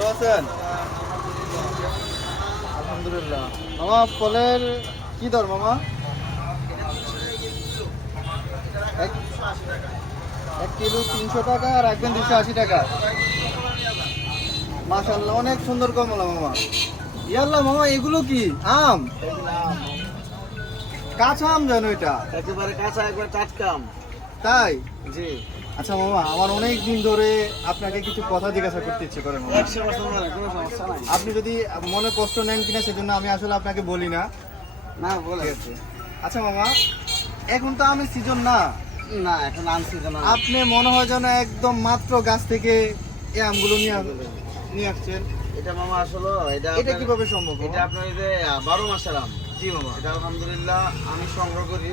ভালো আছেন? আলহামদুলিল্লাহ। মামা ফলের কি দর মামা? এক এক কিলো 300 টাকা, রাখবেন 280 টাকা। মাশাআল্লাহ, অনেক সুন্দর কমলা মামা। ইয়াল্লাহ মামা, এগুলো কি আম? কাঁচা আম জানো এটা? একেবারে কাঁচা, একবার টাটকা আম। তাই? জি, আচ্ছা মামা, আমার অনেক দিন ধরে আপনাকে কিছু কথা জিজ্ঞাসা করতে ইচ্ছে করে মামা। 100% মানে কোনো সমস্যা নাই। আপনি যদি মনে কষ্ট নেন কিনা সেজন্য আমি আসলে আপনাকে বলি না। না বলে ঠিক আছে। আচ্ছা মামা, এখন তো আমের সিজন না, না, এখন আম সিজন। আপনি মনে হয় যেন একদম মাত্র গাছ থেকে এই আমগুলো নিয়ে আসছেন। এটা মামা আসলে এটা আপনার- কিভাবে সম্ভব? এটা আপনার এই যে 12 মাসের আম। জি মামা। এটা আলহামদুলিল্লাহ আমি সংগ্রহ করি।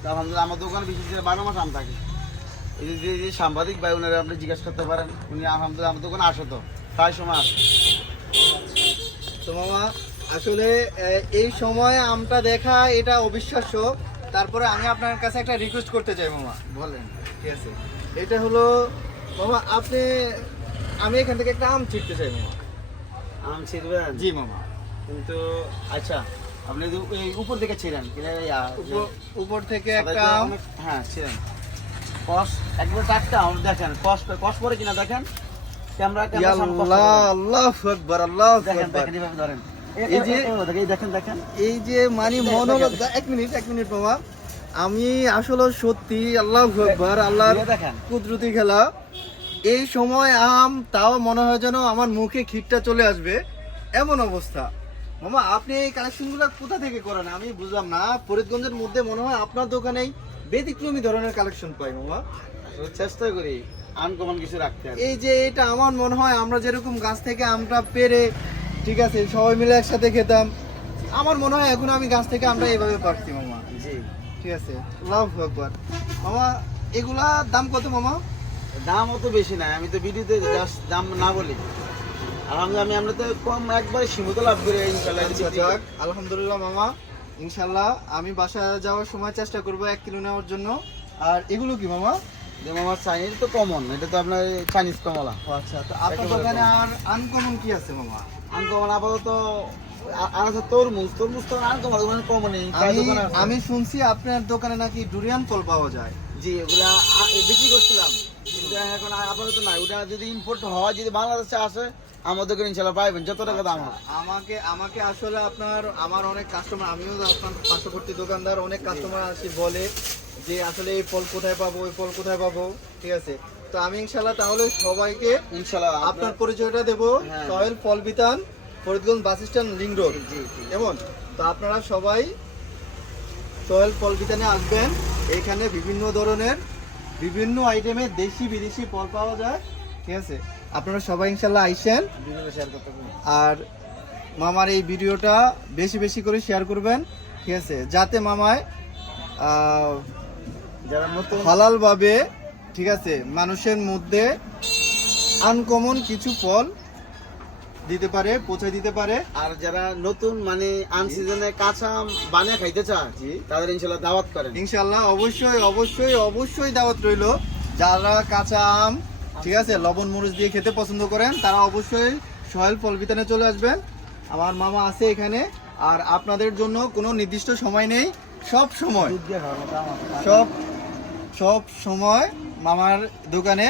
তা আলহামদুলিল্লাহ আমার দোকানে বিশেষ করে 12 মাস আম থাকে। এই যে সাংবাদিক ভাই ওনারা আপনি জিজ্ঞেস করতে পারেন, উনি আলহামদুলিল্লাহ আমার দোকানে আসে, তো প্রায় সময় আসে। তো মামা আসলে এই সময় আমটা দেখা এটা অবিশ্বাস্য। তারপরে আমি আপনার কাছে একটা রিকোয়েস্ট করতে চাই মামা। বলেন। ঠিক আছে, এটা হলো মামা, আমি এখান থেকে একটা আম ছিঁড়তে চাই মামা। আম ছিড়বেন? জি মামা। কিন্তু আচ্ছা, আপনি যদি এই উপর থেকে ছিলেন উপর থেকে একটা আম। হ্যাঁ ছিলেন, কস একবার টাটকা আম দেখেন, কস পরে কিনা দেখেন। ক্যামেরা আল্লাহ, আল্লাহু আকবার, আল্লাহু দেখেন আকবার। দেখেন এইভাবে ধরেন। এই যে এই দেখেন দেখেন এই যে মানে মনে হলো, এক মিনিট মামা, আমি আসলে সত্যি আল্লাহু আকবার, আল্লাহর এই দেখেন। কুদরতি খেলা। এই সময় আম, তাও মনে হয় যেন আমার মুখে খিটটা চলে আসবে এমন অবস্থা। মামা, আপনি এই কালেকশনগুলো কোথা থেকে করেন আমি বুঝলাম না। ফরিদগঞ্জের মধ্যে মনে হয় আপনার দোকানেই ব্যতিক্রমী ধরনের কালেকশন পাই মামা। আসলে চেষ্টা করি আনকমন কিছু রাখতে আর কি। এই যে এটা আমার মনে হয় আমরা যেরকম গাছ থেকে আমটা পেরে, ঠিক আছে, সবাই মিলে একসাথে খেতাম, আমার মনে হয় এখন আমি গাছ থেকে আমরা এইভাবে পারছি মামা। জি, ঠিক আছে, আল্লাহু আকবার। মামা, এগুলা দাম কত মামা? দাম অত বেশি না, আমি তো ভিডিওতে জাস্ট দাম না বলি। আলহামদুলিল্লাহ আমি আমরা তো কম একবারে সীমিত লাভ করি ইনশাআল্লাহ। আচ্ছা, যাক, আলহামদুলিল্লাহ মামা। ইনশাল্লাহ আমি বাসায় যাওয়ার সময় চেষ্টা করবো 1 কিলো নেওয়ার জন্য। আর এগুলো কি মামা? যেমন আমার চাইনিজ তো কমন, এটা তো আপনার চাইনিজ কমলা। ও আচ্ছা, তো আপনার একেবারে দোকানে common। আর আনকমন কি আছে মামা? আনকমন আপাতত আছে তরমুজ তো আনকমন, ওখানে কমন নেই। আমি শুনছি আপনার দোকানে নাকি ডুরিয়ান ফল পাওয়া যায়। জি, ওগুলা বিক্রি করছিলাম, কিন্তু এখন আপাতত নাই। ওটা যদি ইম্পোর্ট হয়, যদি বাংলাদেশে আসে আমাদের দোকানে ইনশাল্লাহ পাইবেন যত টাকা দাম হয়। আমাকে আসলে আমার অনেক কাস্টমার, আমিও আপনার পার্শ্ববর্তী দোকানদার, অনেক কাস্টমার আসি বলে যে আসলে এই ফল কোথায় পাবো, এই ফল কোথায় পাবো। ঠিক আছে, তো আমি ইনশাল্লাহ তাহলে সবাইকে ইনশাল্লাহ আপনার পরিচয়টা দেবো। হ্যাঁ। সোহেল ফল বিতান, Faridganj bus stand, link road. জি জি। যেমন, তো আপনারা সবাই সোহেল ফল বিতানে আসবেন। এখানে বিভিন্ন ধরনের বিভিন্ন আইটেমের দেশি বিদেশি ফল পাওয়া যায়। ঠিক আছে, আপনারা সবাই ইনশাল্লাহ আইসেন। বিভিন্ন শেয়ার করতে পারবেন। আর মামার এই ভিডিওটা বেশি বেশি করে শেয়ার করবেন। ঠিক আছে, যাতে মামায় যারা নতুন হালালভাবে, ঠিক আছে, মানুষের মধ্যে আনকমন কিছু ফল দিতে পারে, পৌঁছে দিতে পারে। আর যারা নতুন মানে আনসিজনে কাঁচা আম বানিয়ে খাইতে চায়, জি, তাদের ইনশাল্লাহ দাওয়াত করেন। ইনশাল্লাহ অবশ্যই অবশ্যই অবশ্যই দাওয়াত রইলো। যারা কাঁচা আম, ঠিক আছে, লবণ মরিচ দিয়ে খেতে পছন্দ করেন, তারা অবশ্যই সোহেল ফল বিতানে চলে আসবেন। আমার মামা আছে এখানে। আর আপনাদের জন্য কোনো নির্দিষ্ট সময় নেই, সব সময় দুধ দিয়ে খাওয়ানো, দাম আছে। সব সময় মামার দোকানে